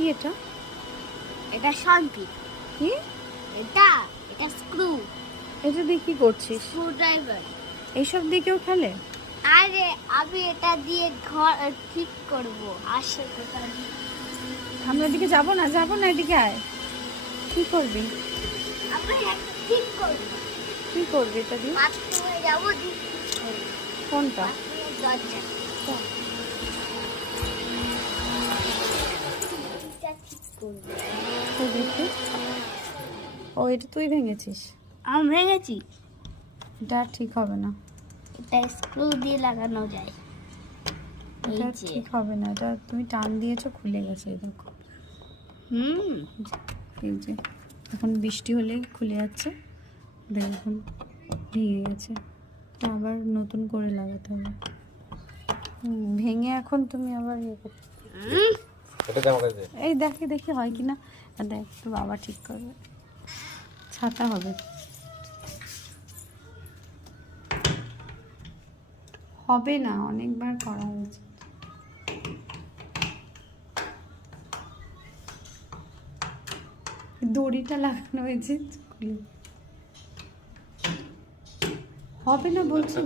কি এটা? এটা শান্তির। কি এটা এটা স্ক্রু। এটা দিয়ে কি করছিস? Screw driver. এইসব দিয়ে কেউ খেলে? আরে আমি এটা দিয়ে ঘর ঠিক করব। আসে কোথা দিয়ে? আমরা এদিকে যাবো না, এদিকে আয়। কি করবি? আমি এটা ঠিক করব। কি করবি এটা দিয়ে? বাথরুমে যাব ঠিক করব। কোনটা? বাথরুমের দরজা। এটা ঠিক করব। তুই দেখি। ও, এটা তুই ভেঙেছিস? আমি ভেঙেছি। এটা আর ঠিক হবে না। এটা স্ক্রু দিয়ে লাগানো যায়। এটা এই যে। ঠিক হবে না, এটা তুমি টান দিয়েছো, খুলে গেছে। এই দেখো, এই যে এখন বৃষ্টি হলেই খুলে যাচ্ছে। দেখুন ভেঙে গেছে, তো আবার নতুন করে লাগাতে হবে। ভেঙে এখন তুমি আবার ইয়ে করতে, এই দেখি দেখি হয় কিনা। দেখ তো, বাবা ঠিক করবে। ছাতা হবে, হবে না, অনেকবার করা হয়েছে। দড়িটা লাগানো হয়েছে, হবে না বলছি।